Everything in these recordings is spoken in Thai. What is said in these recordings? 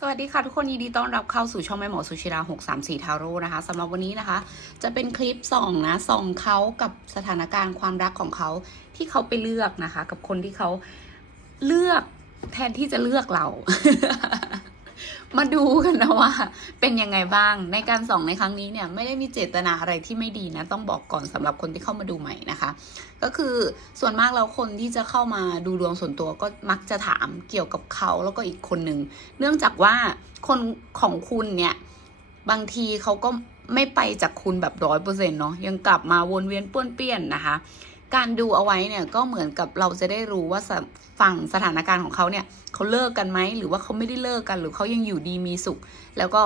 สวัสดีค่ะทุกคนยินดีต้อนรับเข้าสู่ช่องแม่หมอสุชิรา634ทาโร่นะคะสำหรับวันนี้นะคะ จะเป็นคลิปส่องนะส่องเขากับสถานการณ์ความรักของเขาที่เขาไปเลือกนะคะ กับคนที่เขาเลือกแทนที่จะเลือกเรา มาดูกันนะว่า เป็นยังไงบ้างในการส่องในครั้งนี้เนี่ยไม่ได้มีเจตนาอะไรที่ไม่ดีนะ ต้องบอกก่อนสำหรับคนที่เข้ามาดูใหม่นะคะ ก็คือส่วนมากแล้วคนที่จะเข้ามาดูดวงส่วนตัวก็มักจะถามเกี่ยวกับเขาแล้วก็อีกคนหนึ่งเนื่องจากว่าคนของคุณเนี่ยบางทีเขาก็ไม่ไปจากคุณแบบร้อยเปอร์เซ็นต์เนาะยังกลับมาวนเวียนป้วนเปี้ยนนะคะ การดูเอาไว้เนี่ยก็เหมือนกับเราจะได้รู้ว่าฝั่งสถานการณ์ของเขาเนี่ยเขาเลิกกันไหมหรือว่าเขาไม่ได้เลิกกัน หรือเขายังอยู่ดีมีสุข แล้วก็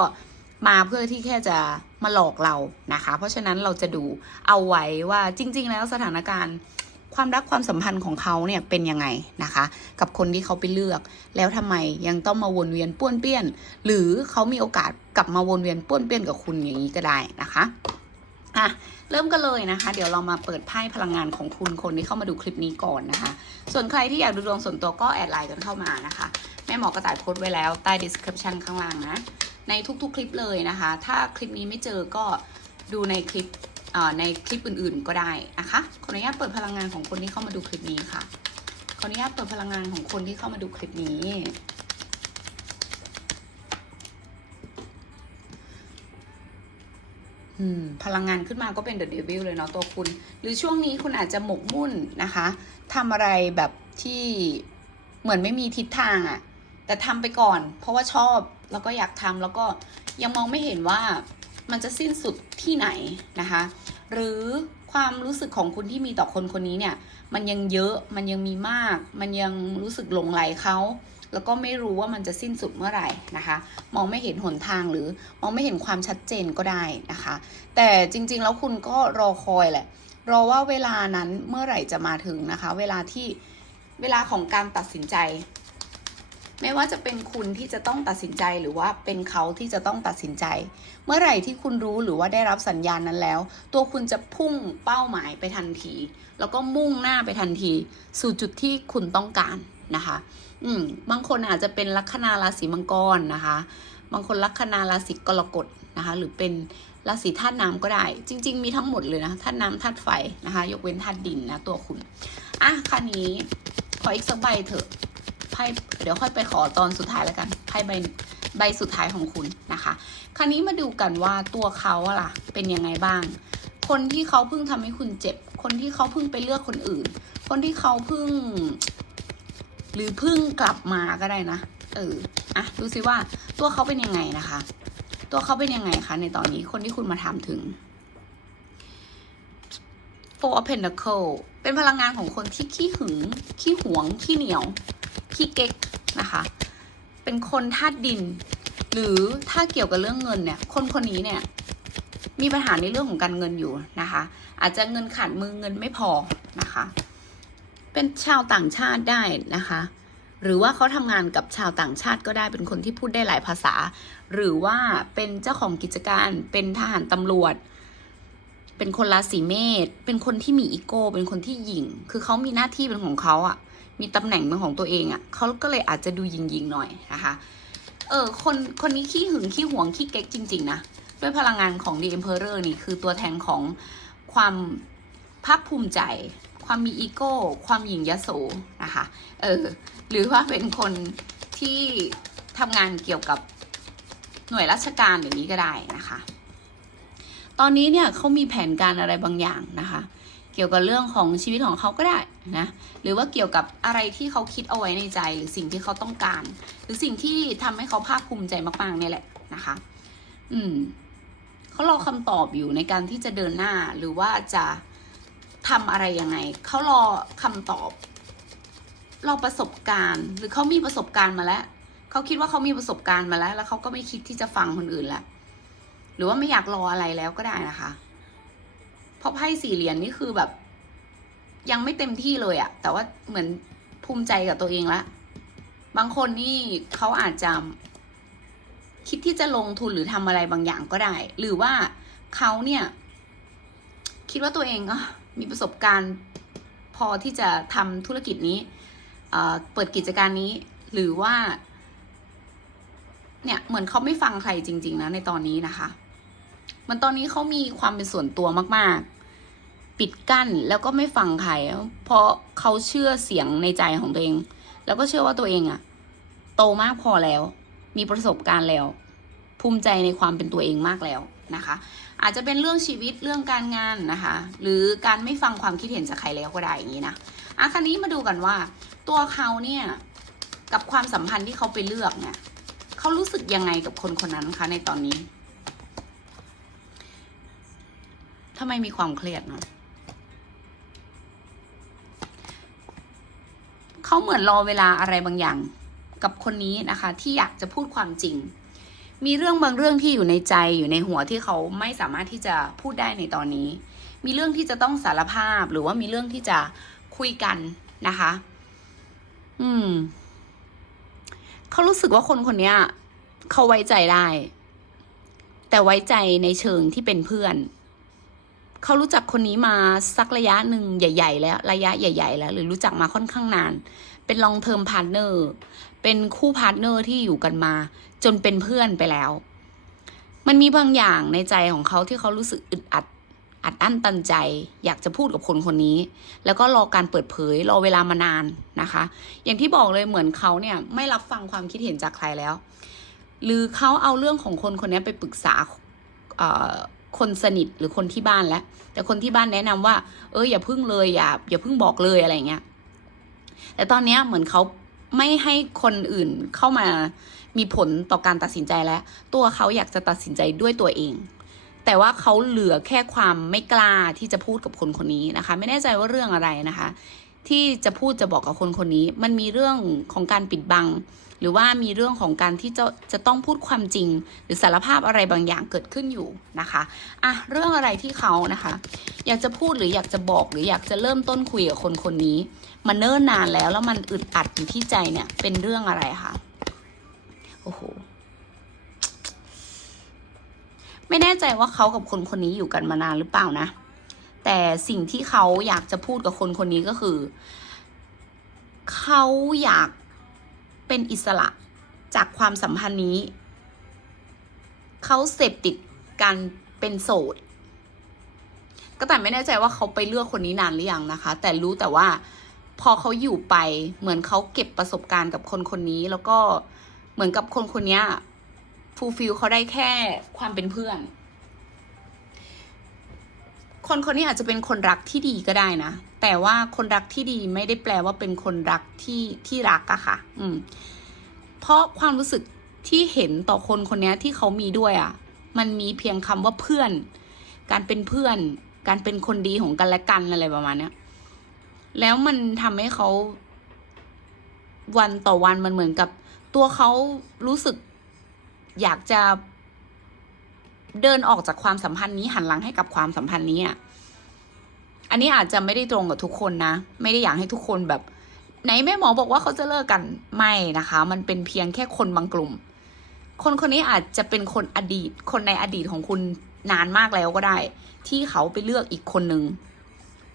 มาเพื่อที่แค่จะมาหลอกเรานะคะ เพราะฉะนั้นเราจะดูเอาไว้ว่าจริง ๆ แล้วสถานการณ์ความรักความสัมพันธ์ของเขาเนี่ยเป็นยังไงนะคะ กับคนที่เขาไปเลือก แล้วทำไมยังต้องมาวนเวียนป้วนเปี้ยน หรือเขามีโอกาสกลับมาวนเวียนป้วนเปี้ยนกับคุณอย่างนี้ก็ได้นะคะ อะเริ่มกันเลยนะคะ เดี๋ยวเรามาเปิดไพ่พลังงานของคุณคนที่เข้ามาดูคลิปนี้ก่อนนะคะ ส่วนใครที่อยากดูดวงส่วนตัวก็แอดไลน์กันเข้ามานะคะ แม่หมอกระต่ายโพสไว้แล้วใต้ description ข้างล่างนะ ในทุกๆคลิปเลยนะคะ ถ้าคลิปนี้ไม่เจอก็ดูในคลิปในคลิปอื่นๆก็ได้นะคะขออนุญาตเปิดพลังงานของคนที่เข้ามาดูคลิปนี้ค่ะขออนุญาตเปิดพลังงานของคนที่เข้ามาดูคลิปนี้ พลังงานขึ้นมาก็เป็นเดอะเดวิลเลยเนาะตัวคุณ หรือช่วงนี้คุณอาจจะหมกมุ่นนะคะทำอะไรแบบที่เหมือนไม่มีทิศทางอะ่ะ แต่ทำไปก่อน เพราะว่าชอบแล้วก็อยากทำแล้วก็ยังมองไม่เห็นว่ามันจะสิ้นสุดที่ไหนนะคะ หรือความรู้สึกของคุณที่มีต่อคนคนนี้เนี่ย มันยังเยอะมันยังมีมาก มันยังรู้สึกหลงไหลเขา แล้วก็ไม่รู้ว่ามันจะสิ้นสุดเมื่อไหร่นะคะ มองไม่เห็นหนทางหรือมองไม่เห็นความชัดเจนก็ได้นะคะ แต่จริงๆแล้วคุณก็รอคอยแหละ รอว่าเวลานั้นเมื่อไหร่จะมาถึงนะคะ เวลาที่เวลาของการตัดสินใจ ไม่ว่าจะเป็นคุณที่จะต้องตัดสินใจหรือว่าเป็นเขาที่จะต้องตัดสินใจ เมื่อไหร่ที่คุณรู้หรือว่าได้รับสัญญาณนั้นแล้ว ตัวคุณจะพุ่งเป้าหมายไปทันที แล้วก็มุ่งหน้าไปทันที สู่จุดที่คุณต้องการ นะคะ อืมบางคนอาจจะเป็นลัคนาราศีมังกรนะคะ บางคนลัคนาราศีกรกฎนะคะ หรือเป็นราศีธาตุน้ำก็ได้ จริง ๆ มีทั้งหมดเลยนะธาตุน้ำธาตุไฟนะคะ ยกเว้นธาตุดินนะตัวคุณอะคันนี้ขออีกสักใบเถอะไพ่เดี๋ยวค่อยไปขอตอนสุดท้ายแล้วกันไพ่ใบใบสุดท้ายของคุณนะคะ คราวนี้มาดูกันว่าตัวเขาอะล่ะ เป็นยังไงบ้าง คนที่เขาเพิ่งทำให้คุณเจ็บ คนที่เขาเพิ่งไปเลือกคนอื่น คนที่เขาเพิ่ง หรือเพิ่งกลับมาก็ได้นะ เออ อะ ดูซิว่าตัวเขาเป็นยังไงนะคะ ตัวเขาเป็นยังไงคะในตอนนี้คนที่คุณมาถามถึง Four of Pentacle เป็นพลังงานของคนที่ขี้หึง ขี้หวง ขี้เหนียว ขี้เก๊กนะคะ เป็นคนธาตุดิน หรือถ้าเกี่ยวกับเรื่องเงินเนี่ย คนคนนี้เนี่ย มีปัญหาในเรื่องของการเงินอยู่นะคะ อาจจะเงินขาดมือเงินไม่พอนะคะ เป็นชาวต่างชาติได้นะคะ หรือว่าเขาทำงานกับชาวต่างชาติก็ได้เป็นคนที่พูดได้หลายภาษา หรือว่าเป็นเจ้าของกิจการเป็นทหารตำรวจ เป็นคนราศีเมษเป็นคนที่มีอีโก้เป็นคนที่หยิ่ง คือเขามีหน้าที่เป็นของเขาอะ่ะ มีตำแหน่งเป็นของตัวเองอะ่ะเขาก็เลยอาจจะดูหยิงๆหน่อยนะคะเออคนคนนี้ขี้หึงขี้หวงขี้เก๊กจริง ๆ นะ ด้วยพลังงานของ The Emperor นี่คือตัวแทนของความภาคภูมิใจ ความมีอีโก้ ความหยิ่งยโสนะคะ เออ หรือว่าเป็นคนที่ทำงานเกี่ยวกับหน่วยราชการอย่างนี้ก็ได้นะคะ ตอนนี้เนี่ยเขามีแผนการอะไรบางอย่างนะคะ เกี่ยวกับเรื่องของชีวิตของเขาก็ได้นะ หรือว่าเกี่ยวกับอะไรที่เขาคิดเอาไว้ในใจ หรือสิ่งที่เขาต้องการ หรือสิ่งที่ทำให้เขาภาคภูมิใจมากๆเนี่ยแหละนะคะ อืมเขารอคำตอบอยู่ในการที่จะเดินหน้าหรือว่าจะ ทำอะไรยังไง เขารอคำตอบ รอประสบการณ์ หรือเขามีประสบการณ์มาแล้ว เขาคิดว่าเขามีประสบการณ์มาแล้ว แล้วเขาก็ไม่คิดที่จะฟังคนอื่นล้วหรือว่าไม่อยากรออะไรแล้วก็ได้นะคะ เพราะไพ่สี่เหรียญนี่คือแบบ ยังไม่เต็มที่เลยอะแต่ว่าเหมือนภูมิใจกับตัวเองละบางคนนี่เขาอาจจะคิดที่จะลงทุนหรือทำอะไรบางอย่างก็ได้ หรือว่าเขาเนี่ย คิดว่าตัวเองอะ มีประสบการณ์พอที่จะทำธุรกิจนี้เเปิดกิจการนี้ หรือว่า เนี่ยเหมือนเขาไม่ฟังใครจริง ๆ นะในตอนนี้นะคะ มันตอนนี้เขามีความเป็นส่วนตัวมาก ๆ ปิดกั้นแล้วก็ไม่ฟังใคร เพราะเขาเชื่อเสียงในใจของตัวเอง แล้วก็เชื่อว่าตัวเองอะโตมากพอแล้ว มีประสบการณ์แล้ว ภูมิใจในความเป็นตัวเองมากแล้วนะคะ อาจจะเป็นเรื่องชีวิตเรื่องการงานนะคะ หรือการไม่ฟังความคิดเห็นจากใครแล้วก็ได้อย่างนี้นะอะคราวนี้มาดูกันว่า ตัวเขาเนี่ยกับความสัมพันธ์ที่เขาไปเลือกเนี่ยเขารู้สึกยังไงกับคนคนนั้นคะในตอนนี้ทำไมมีความเครียดเนาะเขาเหมือนรอเวลาอะไรบางอย่างกับคนนี้นะคะ ที่อยากจะพูดความจริง มีเรื่องบางเรื่องที่อยู่ในใจอยู่ในหัวที่เขาไม่สามารถที่จะพูดได้ในตอนนี้ มีเรื่องที่จะต้องสารภาพหรือว่ามีเรื่องที่จะคุยกันนะคะ อืม เขารู้สึกว่าคนคนนี้เขาไว้ใจได้ แต่ไว้ใจในเชิงที่เป็นเพื่อน เขารู้จักคนนี้มาสักระยะหนึ่งใหญ่ ๆ แล้ว ระยะใหญ่ ๆ แล้ว หรือรู้จักมาค่อนข้างนาน เป็น long term partner เป็นคู่พาร์ทเนอร์ที่อยู่กันมา จนเป็นเพื่อนไปแล้ว มันมีบางอย่างในใจของเขาที่เขารู้สึกอึดอัด อัดอั้นตันใจ อยากจะพูดกับคนคนนี้ แล้วก็รอการเปิดเผยรอเวลามานานนะคะ อย่างที่บอกเลยเหมือนเขาเนี่ยไม่รับฟังความคิดเห็นจากใครแล้ว หรือเขาเอาเรื่องของคนคนนี้ไปปรึกษาคนสนิทหรือคนที่บ้านแล้ว แต่คนที่บ้านแนะนำว่า เอออย่าพึ่งเลยอย่าอย่าพึ่งบอกเลยอะไรเงี้ยแต่ตอนเนี้ยเหมือนเขา ไม่ให้คนอื่นเข้ามามีผลต่อการตัดสินใจแล้ว ตัวเขาอยากจะตัดสินใจด้วยตัวเอง แต่ว่าเขาเหลือแค่ความไม่กล้าที่จะพูดกับคนคนนี้นะคะ ไม่แน่ใจว่าเรื่องอะไรนะคะ ที่จะพูดจะบอกกับคนคนนี้ มันมีเรื่องของการปิดบัง หรือว่ามีเรื่องของการที่จะจะต้องพูดความจริง หรือสารภาพอะไรบางอย่างเกิดขึ้นอยู่นะคะอะเรื่องอะไรที่เขานะคะ อยากจะพูดหรืออยากจะบอกหรืออยากจะเริ่มต้นคุยกับคนคนนี้ มันเนิ่นนานแล้วแล้วมันอึดอัดอยู่ที่ใจเนี่ยเป็นเรื่องอะไรคะโอ้โหไม่แน่ใจว่าเขากับคนคนนี้อยู่กันมานานหรือเปล่านะ แต่สิ่งที่เขาอยากจะพูดกับคนคนนี้ก็คือ เขาอยาก เป็นอิสระจากความสัมพันธ์นี้ เขาเสพติดการเป็นโสดก็แต่ไม่แน่ใจว่าเขาไปเลือกคนนี้นานหรือยังนะคะ แต่รู้แต่ว่าพอเขาอยู่ไปเหมือนเขาเก็บประสบการณ์กับคนคนนี้ แล้วก็เหมือนกับคนคนนี้ฟูลฟิลเขาได้แค่ความเป็นเพื่อน คนคนนี้อาจจะเป็นคนรักที่ดีก็ได้นะ แต่ว่าคนรักที่ดีไม่ได้แปลว่าเป็นคนรักที่ที่รักอะค่ะ อืม เพราะความรู้สึกที่เห็นต่อคนคนนี้ที่เขามีด้วยอะมันมีเพียงคำว่าเพื่อน การเป็นเพื่อน การเป็นคนดีของกันและกันอะไรประมาณเนี้ยแล้วมันทำให้เขาวันต่อวันมันเหมือนกับ ตัวเขารู้สึกอยากจะ เดินออกจากความสัมพันธ์นี้หันหลังให้กับความสัมพันธ์นี้อะอันนี้อาจจะไม่ได้ตรงกับทุกคนนะ ไม่ได้อยากให้ทุกคนแบบไหนแม่หมอบอกว่าเขาจะเลิกกันไม่นะคะ มันเป็นเพียงแค่คนบางกลุ่ม คนคนนี้อาจจะเป็นคนอดีต คนในอดีตของคุณนานมากแล้วก็ได้ ที่เขาไปเลือกอีกคนหนึ่ง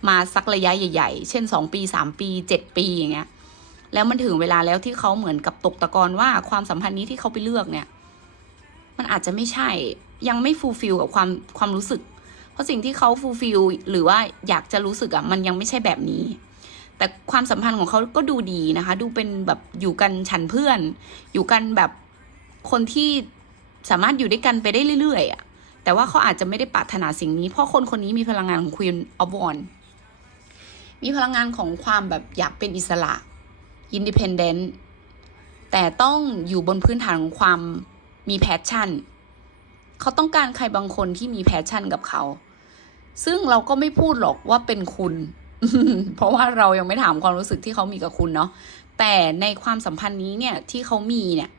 มาสักระยะใหญ่ ๆ เช่นสองปีสามปีเจ็ดปีอย่างเงี้ย แล้วมันถึงเวลาแล้วที่เขาเหมือนกับตกตะกอนว่าความสัมพันธ์นี้ที่เขาไปเลือกเนี่ย มันอาจจะไม่ใช่ ยังไม่ฟูลฟิลกับความความรู้สึก เพราะสิ่งที่เขาฟูลฟิลหรือว่าอยากจะรู้สึกอะมันยังไม่ใช่แบบนี้ แต่ความสัมพันธ์ของเขาก็ดูดีนะคะ ดูเป็นแบบอยู่กันฉันเพื่อน อยู่กันแบบคนที่สามารถอยู่ด้วยกันไปได้เรื่อยๆอะแต่ว่าเขาอาจจะไม่ได้ปรารถนาสิ่งนี้ เพราะคนคนนี้มีพลังงานของควีนออฟวอนมีพลังงานของความแบบอยากเป็นอิสระอินดิเพนเดนต์แต่ต้องอยู่บนพื้นฐานของความมีแพชชั่น เขาต้องการใครบางคนที่มีแพชชั่นกับเขา ซึ่งเราก็ไม่พูดหรอกว่าเป็นคุณ เพราะว่าเรายังไม่ถามความรู้สึกที่เขามีกับคุณเนาะ แต่ในความสัมพันธ์นี้เนี่ยที่เขามีเนี่ย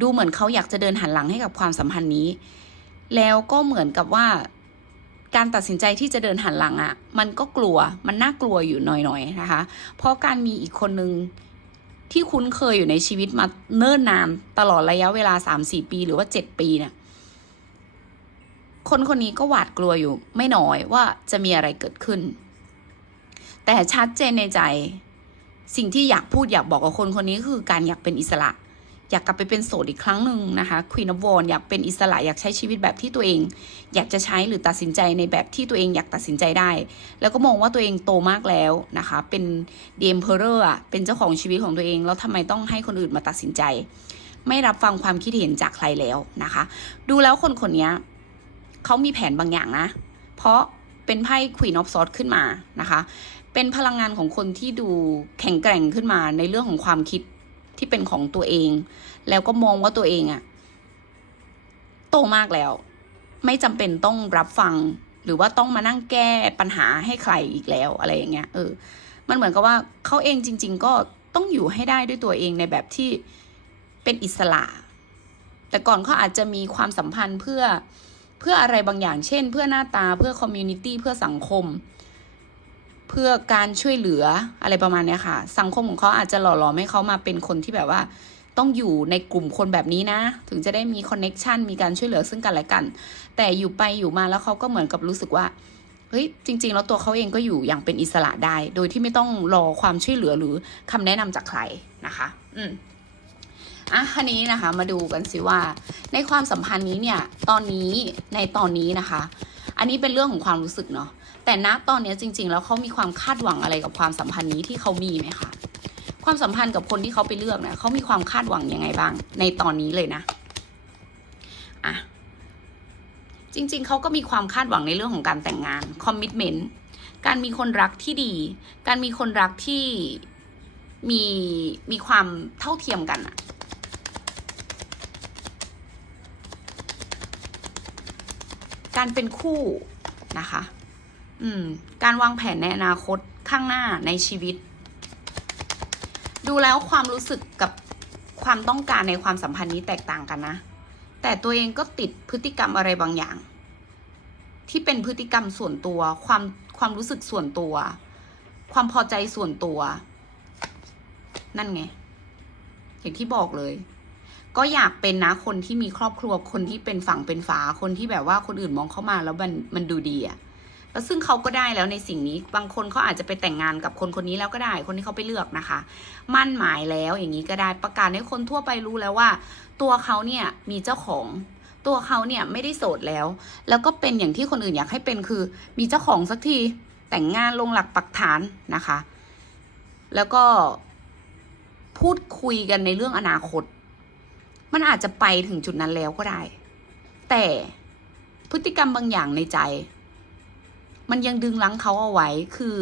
ดูเหมือนเขาอยากจะเดินหันหลังให้กับความสัมพันธ์นี้ แล้วก็เหมือนกับว่า การตัดสินใจที่จะเดินหันหลังอะ่ะ มันก็กลัว มันน่ากลัวอยู่หน่อยๆนะคะ เพราะการมีอีกคนนึงที่คุ้นเคยอยู่ในชีวิตมาเนิ่นนานตลอดระยะเวลาสามสี่ปีหรือว่าเจ็ดปีเนี่ย คนคนนี้ก็หวาดกลัวอยู่ไม่น้อยว่าจะมีอะไรเกิดขึ้น แต่ชัดเจนในใจ สิ่งที่อยากพูดอยากบอกกับคนคนนี้คือการอยากเป็นอิสระ อยากกลับไปเป็นโสดอีกครั้งหนึ่งนะคะ Queen of Wands อยากเป็นอิสระอยากใช้ชีวิตแบบที่ตัวเอง อยากจะใช้หรือตัดสินใจในแบบที่ตัวเองอยากตัดสินใจได้ แล้วก็มองว่าตัวเองโตมากแล้วนะคะ เป็น The Emperor อะเป็นเจ้าของชีวิตของตัวเอง แล้วทำไมต้องให้คนอื่นมาตัดสินใจ ไม่รับฟังความคิดเห็นจากใครแล้วนะคะ ดูแล้วคนคนนี้ เขามีแผนบางอย่างนะ เพราะเป็นไพ่ Queen of Swords ขึ้นมานะคะ เป็นพลังงานของคนที่ดูแข็งแกร่งขึ้นมาในเรื่องของความคิดที่เป็นของตัวเอง แล้วก็มองว่าตัวเองอะโตมากแล้ว ไม่จำเป็นต้องรับฟัง หรือว่าต้องมานั่งแก้ปัญหาให้ใครอีกแล้วอะไรอย่างเงี้ยเออ มันเหมือนกับว่าเขาเองจริง ๆ ก็ต้องอยู่ให้ได้ด้วยตัวเองในแบบที่เป็นอิสระ แต่ก่อนเขาอาจจะมีความสัมพันธ์เพื่อ เพื่ออะไรบางอย่าง เช่น เพื่อหน้าตาเพื่อคอมมูนิตี้เพื่อสังคม เพื่อการช่วยเหลืออะไรประมาณนี้ค่ะ สังคมของเขาอาจจะหล่อหลอมให้เขามาเป็นคนที่แบบว่า ต้องอยู่ในกลุ่มคนแบบนี้นะ ถึงจะได้มีคอนเน็ชันมีการช่วยเหลือซึ่งกันและกัน แต่อยู่ไปอยู่มาแล้วเขาก็เหมือนกับรู้สึกว่าเฮ้ยจริง ๆ แล้วตัวเขาเองก็อยู่อย่างเป็นอิสระได้ โดยที่ไม่ต้องรอความช่วยเหลือหรือคำแนะนำจากใครนะคะ อืม อะคันนี้นะคะมาดูกันสิว่า ในความสัมพันธ์นี้เนี่ยตอนนี้ในตอนนี้นะคะ อันนี้เป็นเรื่องของความรู้สึกเนาะแต่ณตอนนี้จริง ๆ แล้วเขามีความคาดหวังอะไรกับความสัมพันธ์นี้ที่เขามีไหมคะความสัมพันธ์กับคนที่เขาไปเลือกเนี่ยเขามีความคาดหวังยังไงบ้าง ในตอนนี้เลยนะอะจริง ๆเขาก็มีความคาดหวังในเรื่องของการแต่งงานคอมมิชเมนต์การมีคนรักที่ดี การมีคนรักที่มีมีความเท่าเทียมกันอะ การเป็นคู่นะคะ อืม การวางแผนในอนาคตข้างหน้าในชีวิต ดูแล้วความรู้สึกกับความต้องการในความสัมพันธ์นี้แตกต่างกันนะ แต่ตัวเองก็ติดพฤติกรรมอะไรบางอย่าง ที่เป็นพฤติกรรมส่วนตัว ความความรู้สึกส่วนตัว ความพอใจส่วนตัว นั่นไง อย่างที่บอกเลย ก็อยากเป็นนะคนที่มีครอบครัวคนที่เป็นฝั่งเป็นฝาคนที่แบบว่าคนอื่นมองเข้ามาแล้วมันมันดูดีอะแล้วซึ่งเขาก็ได้แล้วในสิ่งนี้บางคนเขาอาจจะไปแต่งงานกับคนคนนี้แล้วก็ได้ คนที่เขาไปเลือกนะคะ มั่นหมายแล้วอย่างนี้ก็ได้ประกาศให้คนทั่วไปรู้แล้วว่า ตัวเขาเนี่ยมีเจ้าของ ตัวเขาเนี่ยไม่ได้โสดแล้ว แล้วก็เป็นอย่างที่คนอื่นอยากให้เป็นคือ มีเจ้าของสักทีแต่งงานลงหลักปักฐานนะคะ แล้วก็พูดคุยกันในเรื่องอนาคต มันอาจจะไปถึงจุดนั้นแล้วก็ได้ แต่พฤติกรรมบางอย่างในใจ มันยังดึงลังเขาเอาไว้คือ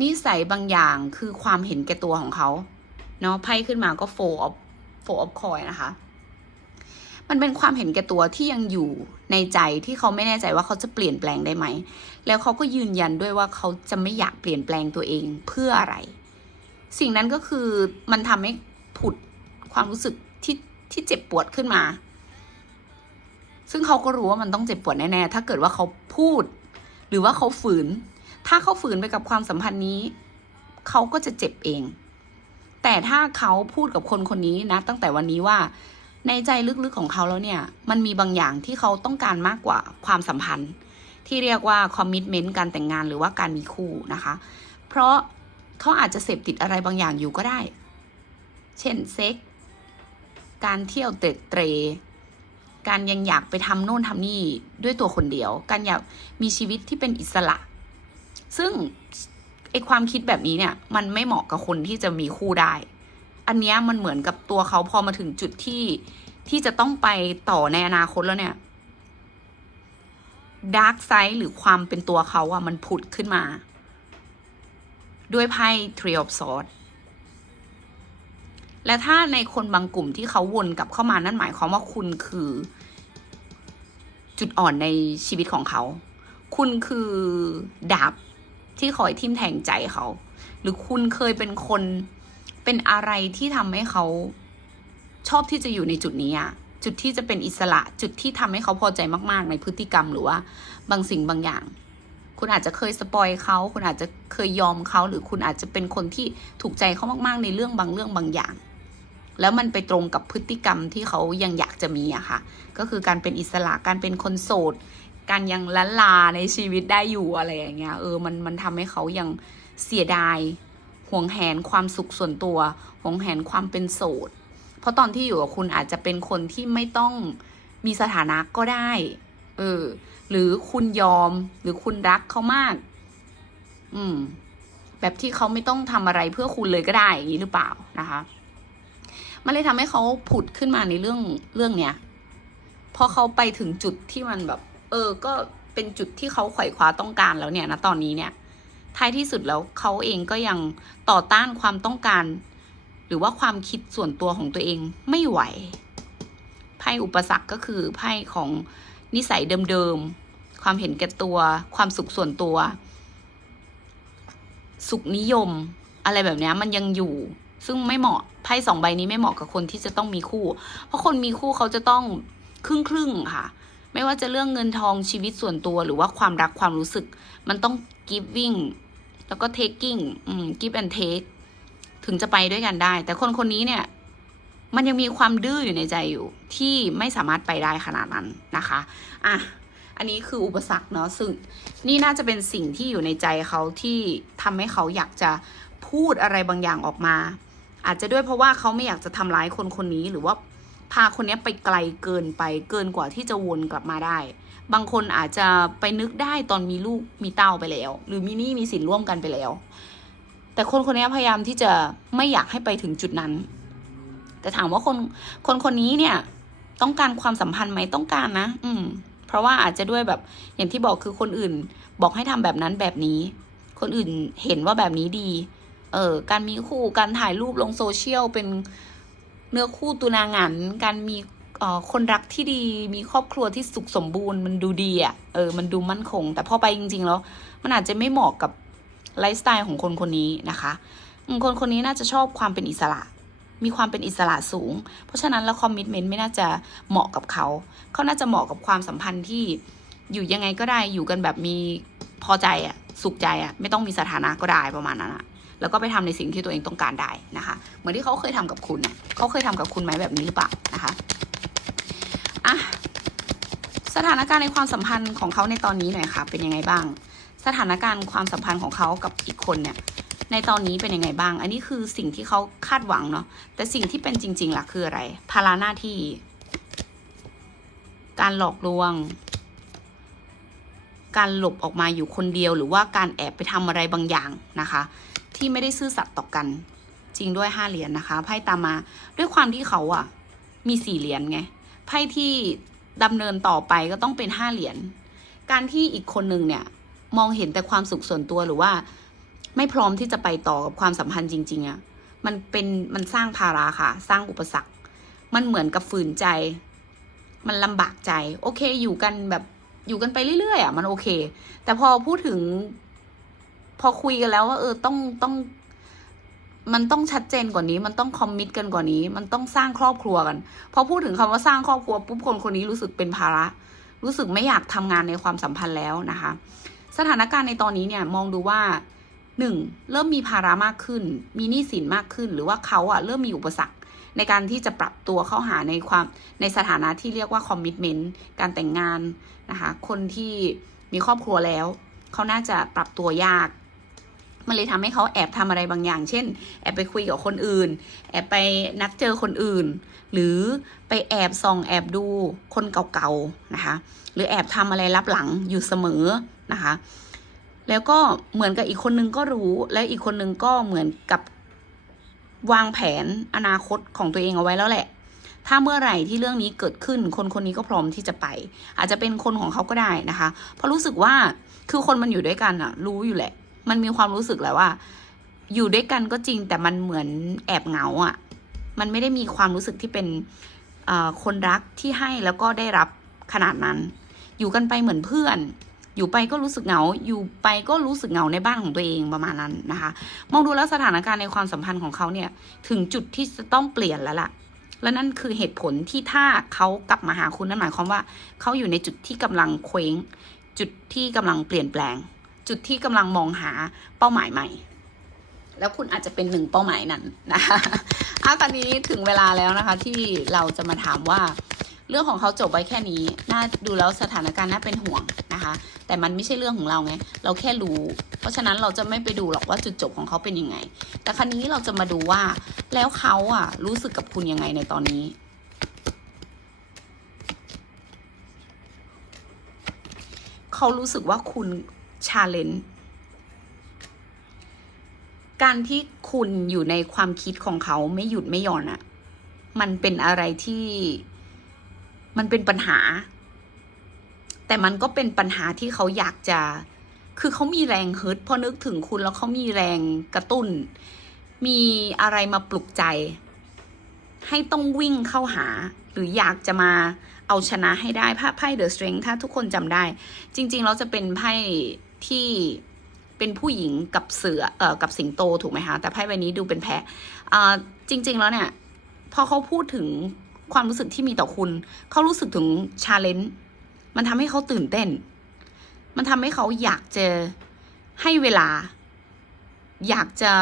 นิสัยบางอย่างคือความเห็นแก่ตัวของเขาเนาะไพ่ขึ้นมาก็โฟออฟโฟออฟคอยนะคะ มันเป็นความเห็นแก่ตัวที่ยังอยู่ในใจที่เขาไม่แน่ใจว่าเขาจะเปลี่ยนแปลงได้ไหม แล้วเขาก็ยืนยันด้วยว่าเขาจะไม่อยากเปลี่ยนแปลงตัวเองเพื่ออะไร สิ่งนั้นก็คือมันทำให้ผุดความรู้สึกที่ ที่เจ็บปวดขึ้นมา ซึ่งเขาก็รู้ว่ามันต้องเจ็บปวดแน่ๆ ถ้าเกิดว่าเขาพูด หรือว่าเขาฝืน ถ้าเขาฝืนไปกับความสัมพันธ์นี้ เขาก็จะเจ็บเอง แต่ถ้าเขาพูดกับคนคนนี้นะ ตั้งแต่วันนี้ว่า ในใจลึกๆของเขาแล้วเนี่ย มันมีบางอย่างที่เขาต้องการมากกว่าความสัมพันธ์ ที่เรียกว่าคอมมิชเมนต์การแต่งงานหรือว่าการมีคู่นะคะ เพราะเขาอาจจะเสพติดอะไรบางอย่างอยู่ก็ได้ เช่นเซ็ก การเที่ยวเตะเตร การยังอยากไปทำโน่นทำนี่ด้วยตัวคนเดียว การอยากมีชีวิตที่เป็นอิสระ ซึ่งไอความคิดแบบนี้เนี่ยมันไม่เหมาะกับคนที่จะมีคู่ได้ อันนี้มันเหมือนกับตัวเขาพอมาถึงจุดที่ที่จะต้องไปต่อในอนาคตแล้วเนี่ยดาร์กไซด์หรือความเป็นตัวเขาอะมันผุดขึ้นมา ด้วยไพ่ Three of Swords และถ้าในคนบางกลุ่มที่เขาวนกลับเข้ามานั่นหมายความว่าคุณคือ จุดอ่อนในชีวิตของเขา คุณคือดาบที่คอยทิ่มแทงใจเขา หรือคุณเคยเป็นคนเป็นอะไรที่ทำให้เขาชอบที่จะอยู่ในจุดนี้อะจุดที่จะเป็นอิสระจุดที่ทำให้เขาพอใจมาก ๆ ในพฤติกรรมหรือว่าบางสิ่งบางอย่าง คุณอาจจะเคยสปอยเขาคุณอาจจะเคยยอมเขาหรือคุณอาจจะเป็นคนที่ถูกใจเขามาก ๆ ในเรื่องบางเรื่องบางอย่าง แล้วมันไปตรงกับพฤติกรรมที่เขายังอยากจะมีอะค่ะ ก็คือการเป็นอิสระการเป็นคนโสด การยังละลาในชีวิตได้อยู่อะไรอย่างเงี้ยเออมันมันทำให้เขายังเสียดายห่วงแหนความสุขส่วนตัวห่วงแหนความเป็นโสด เพราะตอนที่อยู่กับคุณอาจจะเป็นคนที่ไม่ต้องมีสถานะก็ได้เออหรือคุณยอมหรือคุณรักเขามาก อืม แบบที่เขาไม่ต้องทำอะไรเพื่อคุณเลยก็ได้อย่างนี้หรือเปล่านะคะ มันเลยทำให้เขาผุดขึ้นมาในเรื่องเรื่องเนี้ยพอเขาไปถึงจุดที่มันแบบ เออ ก็เป็นจุดที่เขาไขว่คว้าต้องการแล้วเนี่ยนะตอนนี้เนี่ย ท้ายที่สุดแล้วเขาเองก็ยังต่อต้านความต้องการ หรือว่าความคิดส่วนตัวของตัวเองไม่ไหวไพ่อุปสรรคก็คือไพ่ของนิสัยเดิมๆ ความเห็นแก่ตัว ความสุขส่วนตัว สุขนิยม อะไรแบบนี้มันยังอยู่ ซึ่งไม่เหมาะไพ่สองใบนี้ไม่เหมาะกับคนที่จะต้องมีคู่ เพราะคนมีคู่เขาจะต้องครึ่งครึ่งค่ะ ไม่ว่าจะเรื่องเงินทองชีวิตส่วนตัวหรือว่าความรักความรู้สึก มันต้อง giving แล้วก็ taking อืม give and take ถึงจะไปด้วยกันได้ แต่คนคนนี้เนี่ย มันยังมีความดื้ออยู่ในใจอยู่ ที่ไม่สามารถไปได้ขนาดนั้นนะคะ อะอันนี้คืออุปสรรคเนาะซึ่งนี่น่าจะเป็นสิ่งที่อยู่ในใจเขาที่ทำให้เขาอยากจะพูดอะไรบางอย่างออกมา อาจจะด้วยเพราะว่าเขาไม่อยากจะทำร้ายคนคนนี้หรือว่าพาคนนี้ไปไกลเกินไปเกินกว่าที่จะวนกลับมาได้ บางคนอาจจะไปนึกได้ตอนมีลูกมีเต้าไปแล้ว หรือมีหนี้มีสินร่วมกันไปแล้ว แต่คนคนนี้พยายามที่จะไม่อยากให้ไปถึงจุดนั้น แต่ถามว่าคนคนคนนี้เนี่ย ต้องการความสัมพันธ์ไหมต้องการนะ อืม เพราะว่าอาจจะด้วยแบบอย่างที่บอกคือคนอื่น บอกให้ทำแบบนั้นแบบนี้ คนอื่นเห็นว่าแบบนี้ดี เออการมีคู่การถ่ายรูปลงโซเชียลเป็นเนื้อคู่ตัวนางหันการมีเอ่อคนรักที่ดีมีครอบครัวที่สุขสมบูรณ์มันดูดีอะ่ะเออมันดูมั่นคง แต่พอไปจริง ๆ แล้ว มันอาจจะไม่เหมาะกับไลฟ์สไตล์ของคนคนนี้นะคะคนคนนี้น่าจะชอบความเป็นอิสระ มีความเป็นอิสระสูง เพราะฉะนั้นแล้วคอมมิชเมนต์ไม่น่าจะเหมาะกับเขา เขาน่าจะเหมาะกับความสัมพันธ์ที่อยู่ยังไงก็ได้อยู่กันแบบมีพอใจอะสุขใจอะไม่ต้องมีสถานะก็ได้ประมาณนั้นอะ แล้วก็ไปทำในสิ่งที่ตัวเองต้องการได้นะคะ เหมือนที่เขาเคยทำกับคุณเนี่ยเขาเคยทำกับคุณไหมแบบนี้หรือเปล่านะคะอะสถานการณ์ในความสัมพันธ์ของเขาในตอนนี้หน่อยค่ะ เป็นยังไงบ้าง สถานการณ์ความสัมพันธ์ของเขากับอีกคนเนี่ยในตอนนี้เป็นยังไงบ้าง อันนี้คือสิ่งที่เขาคาดหวังเนาะ แต่สิ่งที่เป็นจริงๆล่ะคืออะไร ภาระหน้าที่ การหลอกลวง การหลบออกมาอยู่คนเดียว หรือว่าการแอบไปทำอะไรบางอย่างนะคะ ที่ไม่ได้ซื่อสัตย์ต่อกัน จริงด้วยห้าเหรียญนะคะไพ่ตามมาด้วยความที่เขาอะมีสี่เหรียญไงไพ่ที่ดำเนินต่อไปก็ต้องเป็นห้าเหรียญการที่อีกคนหนึ่งเนี่ยมองเห็นแต่ความสุขส่วนตัวหรือว่า ไม่พร้อมที่จะไปต่อกับความสัมพันธ์จริง ๆอะมันเป็นมันสร้างภาระค่ะ สร้างอุปสรรค มันเหมือนกับฝืนใจ มันลำบากใจ โอเค อยู่กันแบบอยู่กันไปเรื่อยๆอะมันโอเค แต่พอพูดถึง พอคุยกันแล้วว่าเออต้องต้อง มันต้องชัดเจนกว่านี้ มันต้องคอมมิตกันกว่านี้ มันต้องสร้างครอบครัวกัน พอพูดถึงคำว่าสร้างครอบครัวปุ๊บคนคนนี้รู้สึกเป็นภาระ รู้สึกไม่อยากทำงานในความสัมพันธ์แล้วนะคะ สถานการณ์ในตอนนี้เนี่ยมองดูว่าหนึ่งเริ่มมีภาระมากขึ้น มีหนี้สินมากขึ้น หรือว่าเขาอะเริ่มมีอุปสรรคในการที่จะปรับตัวเข้าหาในความในสถานะที่เรียกว่าคอมมิชเมนต์การแต่งงานนะคะ คนที่มีครอบครัวแล้ว เขาน่าจะปรับตัวยาก มันเลยทำให้เขาแอบทำอะไรบางอย่าง เช่น แอบไปคุยกับคนอื่น แอบไปนัดเจอคนอื่น หรือไปแอบส่องแอบดูคนเก่าๆนะคะ หรือแอบทำอะไรลับหลังอยู่เสมอนะคะ แล้วก็เหมือนกับอีกคนนึงก็รู้ และอีกคนนึงก็เหมือนกับวางแผนอนาคตของตัวเองเอาไว้แล้วแหละ ถ้าเมื่อไหร่ที่เรื่องนี้เกิดขึ้น คนคนนี้ก็พร้อมที่จะไป อาจจะเป็นคนของเขาก็ได้นะคะ เพราะรู้สึกว่าคือคนมันอยู่ด้วยกันอะรู้อยู่แหละ มันมีความรู้สึกแหละว่า อยู่ด้วยกันก็จริง แต่มันเหมือนแอบเหงาอะมันไม่ได้มีความรู้สึกที่เป็นคนรักที่ให้แล้วก็ได้รับขนาดนั้น อยู่กันไปเหมือนเพื่อน อยู่ไปก็รู้สึกเหงา อยู่ไปก็รู้สึกเหงาในบ้านของตัวเองประมาณนั้นนะคะ มองดูแล้วสถานการณ์ในความสัมพันธ์ของเขาเนี่ย ถึงจุดที่จะต้องเปลี่ยนแล้วล่ะ และนั่นคือเหตุผลที่ถ้าเขากลับมาหาคุณนั่นหมายความว่าเขาอยู่ในจุดที่กำลังเคว้ง จุดที่กำลังเปลี่ยนแปลง จุดที่กำลังมองหาเป้าหมายใหม่ แล้วคุณอาจจะเป็นหนึ่งเป้าหมายนั้นนะคะอะตอนนี้ถึงเวลาแล้วนะคะ ที่เราจะมาถามว่า เรื่องของเขาจบไว้แค่นี้น่าดูแล้วสถานการณ์น่าเป็นห่วงนะคะ แต่มันไม่ใช่เรื่องของเราไงเราแค่รู้ เพราะฉะนั้นเราจะไม่ไปดูหรอกว่าจุดจบของเขาเป็นยังไง แต่ครั้นี้เราจะมาดูว่าแล้วเขาอะรู้สึกกับคุณยังไงในตอนนี้เขารู้สึกว่าคุณ ชาเลนจ์การที่คุณอยู่ในความคิดของเขาไม่หยุดไม่หย่อนอะมันเป็นอะไรที่มันเป็นปัญหา แต่มันก็เป็นปัญหาที่เขาอยากจะ คือเขามีแรงฮึดพอนึกถึงคุณแล้วเขามีแรงกระตุ้น มีอะไรมาปลุกใจ ให้ต้องวิ่งเข้าหา หรืออยากจะมาเอาชนะให้ได้ไพ่ The Strength ถ้าทุกคนจำได้ จริง ๆ เราจะเป็นไพ่ ที่เป็นผู้หญิงกับเสือเอ่อกับสิงโตถูกไหมคะแต่ไพ่ใบนี้ดูเป็นแพะอ่าจริง ๆ แล้วเนี่ย พอเขาพูดถึงความรู้สึกที่มีต่อคุณ เขารู้สึกถึงชาเลนจ์มันทำให้เขาตื่นเต้น มันทำให้เขาอยากจะให้เวลา อยากจะ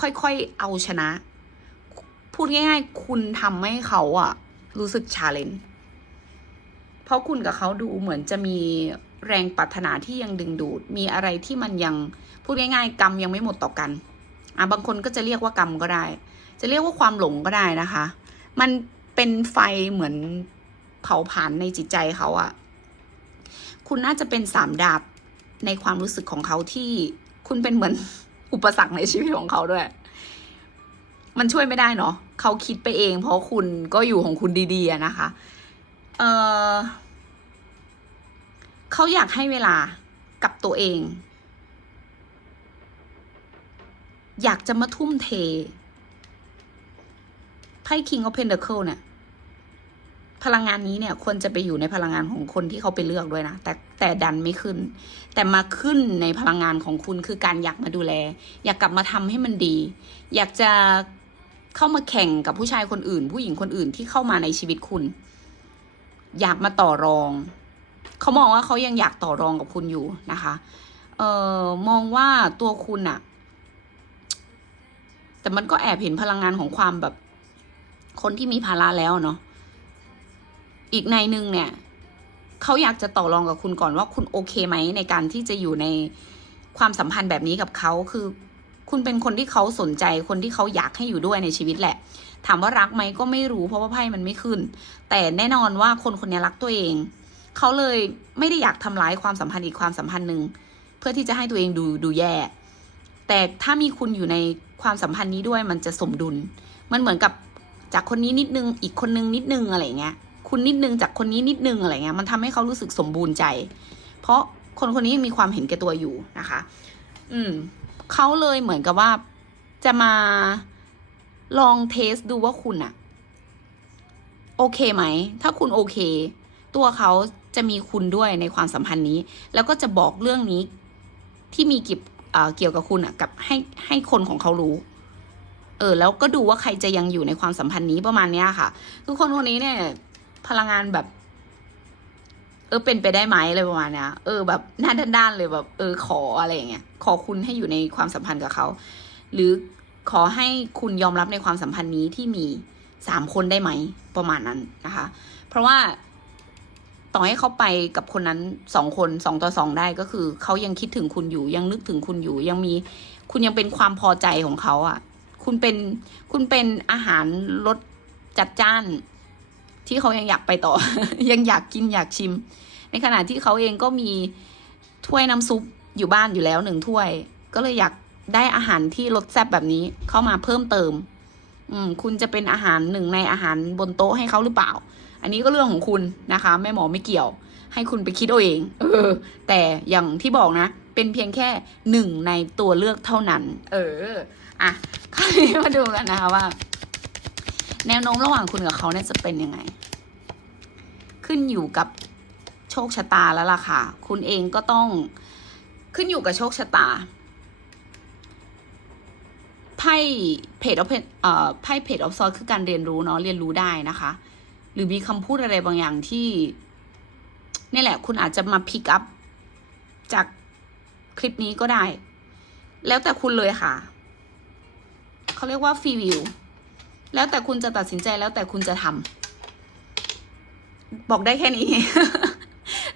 ค่อยๆเอาชนะ พูดง่าย ๆ คุณทำให้เขาอะรู้สึกชาเลนจ์เพราะคุณกับเขาดูเหมือนจะมี แรงปรารถนาที่ยังดึงดูด มีอะไรที่มันยังพูดง่ายๆ กรรมยังไม่หมดต่อกันอะบางคนก็จะเรียกว่ากรรมก็ได้ จะเรียกว่าความหลงก็ได้นะคะ มันเป็นไฟเหมือนเผาผลาญในจิตใจเขาอะคุณน่าจะเป็นสามดาบในความรู้สึกของเขาที่คุณเป็นเหมือนอุปสรรคในชีวิตของเขาด้วย มันช่วยไม่ได้เนาะเขาคิดไปเอง เพราะคุณก็อยู่ของคุณดีๆนะคะ เออ เขาอยากให้เวลากับตัวเอง อยากจะมาทุ่มเท ไพ่ King of Pentacle เนี่ย พลังงานนี้เนี่ยควรจะไปอยู่ในพลังงานของคนที่เขาไปเลือกด้วยนะ แต่แต่ดันไม่ขึ้น แต่มาขึ้นในพลังงานของคุณคือการอยากมาดูแล อยากกลับมาทำให้มันดี อยากจะเข้ามาแข่งกับผู้ชายคนอื่น ผู้หญิงคนอื่นที่เข้ามาในชีวิตคุณ อยากมาต่อรอง เขามองว่าเขายังอยากต่อรองกับคุณอยู่นะคะ เอ่อมองว่าตัวคุณอะแต่มันก็แอบเห็นพลังงานของความแบบ คนที่มีภาระแล้วเนาะอีกในหนึ่งเนี่ยเขาอยากจะต่อรองกับคุณก่อนว่าคุณโอเคไหมในการที่จะอยู่ในความสัมพันธ์แบบนี้กับเขาคือ คุณเป็นคนที่เขาสนใจคนที่เขาอยากให้อยู่ด้วยในชีวิตแหละ ถามว่ารักไหมก็ไม่รู้เพราะว่าไพ่มันไม่ขึ้น แต่แน่นอนว่าคนคนนี้รักตัวเอง เขาเลยไม่ได้อยากทำร้ายความสัมพันธ์อีกความสัมพันธ์หนึ่งเพื่อที่จะให้ตัวเองดูดูแย่ แต่ถ้ามีคุณอยู่ในความสัมพันธ์นี้ด้วยมันจะสมดุล มันเหมือนกับจากคนนี้นิดนึงอีกคนนึงนิดนึงอะไรเงี้ย คุณนิดนึงจากคนนี้นิดนึงอะไรเงี้ยมันทำให้เขารู้สึกสมบูรณ์ใจ เพราะคนคนนี้ยังมีความเห็นแก่ตัวอยู่นะคะ อืมเขาเลยเหมือนกับว่าจะมาลองเทสดูว่าคุณอะโอเคไหม ถ้าคุณโอเค ตัวเขา จะมีคุณด้วยในความสัมพันธ์นี้ แล้วก็จะบอกเรื่องนี้ที่มีเกี่ยวเกี่ยวกับคุณอะกับให้ให้คนของเขารู้ เออ แล้วก็ดูว่าใครจะยังอยู่ในความสัมพันธ์นี้ประมาณเนี้ยค่ะ คือคนคนนี้เนี่ย พลังงานแบบ เออเป็นไปได้ไหมอะไรประมาณเนี้ยเออแบบหน้าด้านๆเลยแบบ เออขออะไรอย่างเงี้ยขอคุณให้อยู่ในความสัมพันธ์กับเขาหรือขอให้คุณยอมรับในความสัมพันธ์นี้ที่มีสามคนได้ไหมประมาณนั้นนะคะ เพราะว่า ต่อให้เขาไปกับคนนั้นสองคนสองต่อสองได้ก็คือเขายังคิดถึงคุณอยู่ ยังนึกถึงคุณอยู่ ยังมีคุณยังเป็นความพอใจของเขาอะ คุณเป็นคุณเป็นอาหารรสจัดจ้าน ที่เขายังอยากไปต่อ ยังอยากกินอยากชิม ในขณะที่เขาเองก็มีถ้วยน้ำซุปอยู่บ้านอยู่แล้วหนึ่งถ้วย ก็เลยอยากได้อาหารที่รสแซ่บแบบนี้เข้ามาเพิ่มเติม อืม คุณจะเป็นอาหารหนึ่งในอาหารบนโต๊ะให้เขาหรือเปล่า อันนี้ก็เรื่องของคุณนะคะ แม่หมอไม่เกี่ยว ให้คุณไปคิดเอาเอง เออ แต่อย่างที่บอกนะ เป็นเพียงแค่หนึ่งในตัวเลือกเท่านั้น เออ อะคราวนี้มาดูกันนะคะว่า แนวโน้มระหว่างคุณกับเขาเนี่ยจะเป็นยังไง ขึ้นอยู่กับโชคชะตาแล้วล่ะค่ะ คุณเองก็ต้องขึ้นอยู่กับโชคชะตาไพ่เพจออฟเอ่อไพ่เพจออฟซอคือการเรียนรู้เนาะเรียนรู้ได้นะคะ หรือมีคำพูดอะไรบางอย่างที่นี่แหละ คุณอาจจะมาพิกอัพจากคลิปนี้ก็ได้ แล้วแต่คุณเลยค่ะ เขาเรียกว่าฟรีวิว แล้วแต่คุณจะตัดสินใจแล้วแต่คุณจะทำบอกได้แค่นี้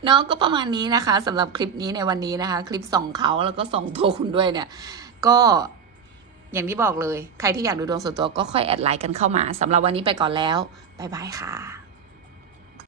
เนาะก็ประมาณนี้นะคะสำหรับคลิปนี้ในวันนี้นะคะ คลิปส่องเขาแล้วก็ส่องตัวคุณด้วยเนี่ย ก็อย่างที่บอกเลย ใครที่อยากดูดวงส่วนตัวก็ค่อยแอดไลน์กันเข้ามาสำหรับวันนี้ไปก่อนแล้ว บ๊ายบายค่ะ